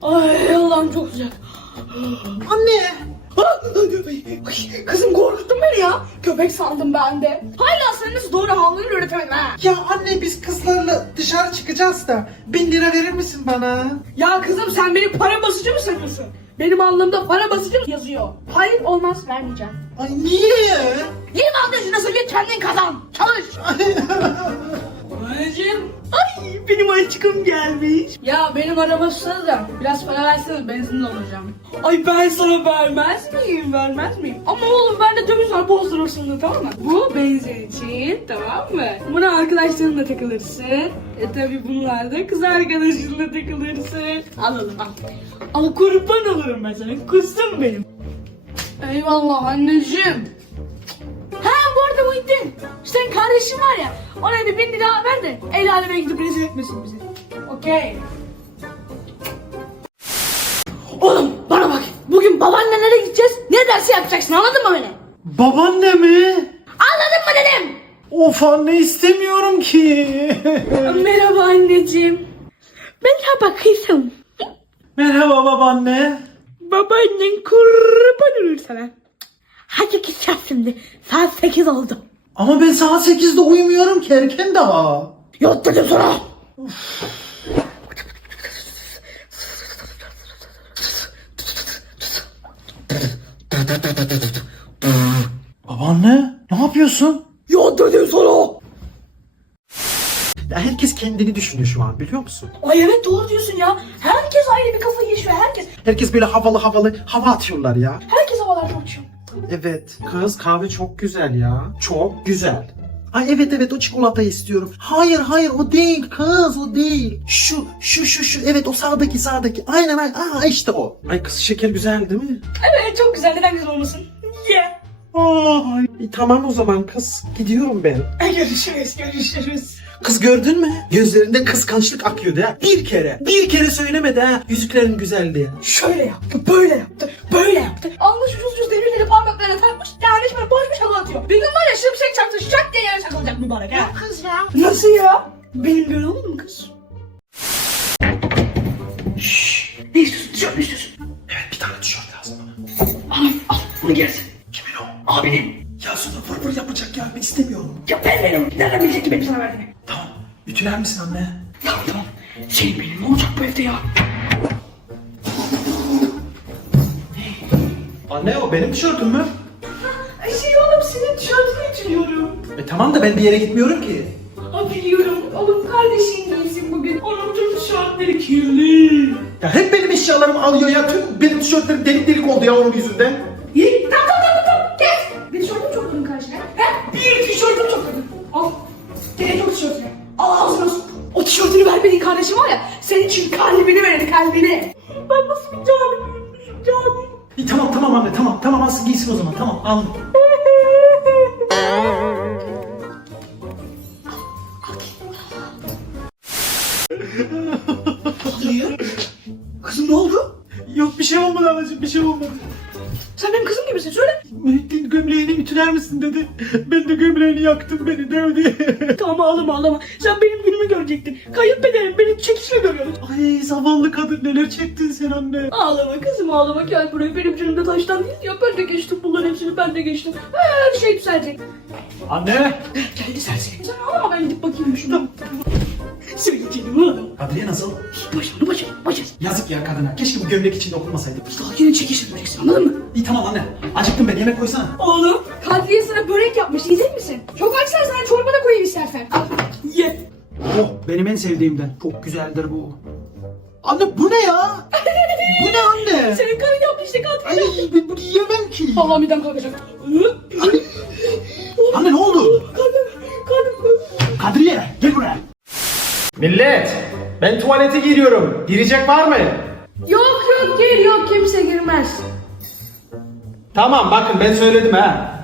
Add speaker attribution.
Speaker 1: Ay Allah'ım çok sıcak.
Speaker 2: Anne.
Speaker 1: Kızım korkuttun beni ya. Köpek sandım ben de. Hala sen nasıl doğru havluyu üretemedin ha?
Speaker 2: Ya anne biz kızlarla dışarı çıkacağız da 1000 lira verir misin bana?
Speaker 1: Ya kızım sen beni para basıcı mı sanıyorsun? Benim alnımda para basıcı mı yazıyor? Hayır olmaz vermeyeceğim.
Speaker 2: Ay niye?
Speaker 1: 26 yaşına söyle kendin kazan. Çalış. Anneciğim. Ay benim aşkım gelmiş. Ya benim arabasına da biraz para versene benzin alacağım. Ay ben sana vermez miyim? Vermez miyim? Ama oğlum bende döviz var bozdurursun da tamam mı? Bu benzin için tamam mı? Buna arkadaşlarınla takılırsın. Tabi bunlar da kız arkadaşınla takılırsın. Al oğlum al. Al kurban olurum ben sana. Kuzum benim. Eyvallah anneciğim. Ha bu arada Muhittin. Senin kardeşin var ya. Ona bir 1000 lira ver de el aleme gidip rezil etmesin bizi. Okey. Oğlum bana bak. Bugün babaannelere gideceğiz. Ne dersi yapacaksın anladın mı beni?
Speaker 2: Babaanne mi?
Speaker 1: Anladın mı dedim.
Speaker 2: Of anne istemiyorum ki.
Speaker 1: Merhaba anneciğim. Merhaba kızım.
Speaker 2: Merhaba babaanne.
Speaker 1: Babaannen kurban olur sana. Hadi gideceğiz şimdi. Saat 8 oldu.
Speaker 2: Ama ben saat 8'de uyumuyorum ki erken daha.
Speaker 1: Yok dedim sana.
Speaker 2: Babaanne ne yapıyorsun?
Speaker 1: Yok dedim sana.
Speaker 2: Ya herkes kendini düşünüyor şu an biliyor musun?
Speaker 1: Ay evet doğru diyorsun ya. Herkes ayrı bir kafa yaşıyor herkes.
Speaker 2: Herkes böyle havalı hava atıyorlar ya.
Speaker 1: Herkes havalarda uçuyor.
Speaker 2: Evet. Kız kahve çok güzel ya. Çok güzel. Ay evet o çikolatayı istiyorum. Hayır o değil kız o değil. Şu evet o sağdaki. Aynen. Aa işte o. Ay kız şeker güzel değil mi?
Speaker 1: Evet çok güzel neden güzel olmasın. Yeah.
Speaker 2: Ay tamam o zaman kız. Gidiyorum ben.
Speaker 1: Görüşürüz.
Speaker 2: Kız gördün mü? Gözlerinden kıskançlık akıyordu ha. Bir kere söylemedi ha. Yüzüklerin güzelliği.
Speaker 1: Şöyle yaptı, böyle yaptı. Almış ucuz demirleri parmaklarına takmış, gelmiş böyle boş bir hava atıyor. Bir gün var ya şimşek çaktı, şak diye yere çakılacak mübarek ha.
Speaker 2: Kız ya.
Speaker 1: Nasıl ya? Benim böyle olur mu kız? Şşş. Ne istiyorsun? Ne istiyorsun?
Speaker 2: Evet bir tane tişört lazım bana.
Speaker 1: Al bunu giyersin.
Speaker 2: Kimin o?
Speaker 1: Abinin.
Speaker 2: Ya sonra vır yapacak ya ben istemiyorum.
Speaker 1: Ya ben veririm. Nereden bilecek ki benim sana verdiğimi?
Speaker 2: Tamam. Ütüler misin anne?
Speaker 1: Tamam. Senin benim ne olacak bu evde ya?
Speaker 2: Anne o benim tişörtüm mü?
Speaker 1: Ay oğlum senin tişörtünü ütülüyorum.
Speaker 2: Tamam da ben bir yere gitmiyorum ki.
Speaker 1: Ha biliyorum. Oğlum kardeşin giysin bugün. Onun tüm tişörtleri kirli.
Speaker 2: Ya hep benim eşyalarımı alıyor ya. Tüm benim tişörtlerim delik oldu ya onun yüzünden.
Speaker 1: İyi. Tamam. Kes. Bir tişörtüm çok bunun karşına. He? Bir tişörtüm çok bunun. Al. Gerek yok tişörtüne. Al ağzına sok. O tişörtünü vermediğin kardeşim var ya. Senin için kalbini verdi kalbini. Ben nasıl bir canım canım.
Speaker 2: İyi tamam anne tamam alsın giysin o zaman tamam al.
Speaker 1: Kızım ne oldu?
Speaker 2: Yok bir şey olmadı anacığım bir şey olmadı.
Speaker 1: Sen benim kızım gibisin söyle.
Speaker 2: Muhittin gömleğini ütüler misin dedi. Ben de gömleğini yaktım beni dövdü.
Speaker 1: Tamam ağlama. Sen benim günümü görecektin. Kayınpederim beni çekişle görüyordu.
Speaker 2: Ay zavallı kadın neler çektin sen anne.
Speaker 1: Ağlama kızım ağlama gel buraya benim canımda taştan değil ya ben de geçtim bunların hepsini ben de geçtim. Her şey düzelecek.
Speaker 2: Anne.
Speaker 1: Geldi serseri. Sen ağlama ben gidip bakayım şuna. Sevgilim oğlum.
Speaker 2: Kadriye nasıl?
Speaker 1: Başım.
Speaker 2: Yazık ya kadına. Keşke bu gömlek içinde okunmasaydı.
Speaker 1: Sakin çekiştireceksin anladın mı?
Speaker 2: İyi tamam anne. Acıktım ben yemek koysana.
Speaker 1: Oğlum Kadriye sana börek yapmış yiyecek misin? Çok açsan sana çorba da koyayım istersen. Al ye.
Speaker 2: Oh benim en sevdiğimden. Çok güzeldir bu. Anne bu ne ya? Bu ne anne?
Speaker 1: Senin karın yaptı işte
Speaker 2: Ay
Speaker 1: Kadriye.
Speaker 2: ben bunu yiyemem ki.
Speaker 1: Allah midem kalkacak.
Speaker 2: Anne ne oldu?
Speaker 1: Karnım.
Speaker 2: Kadriye gel buraya. Millet ben tuvalete giriyorum. Girecek var mı?
Speaker 1: Yok gir yok kimse girmez.
Speaker 2: Tamam bakın ben söyledim ha.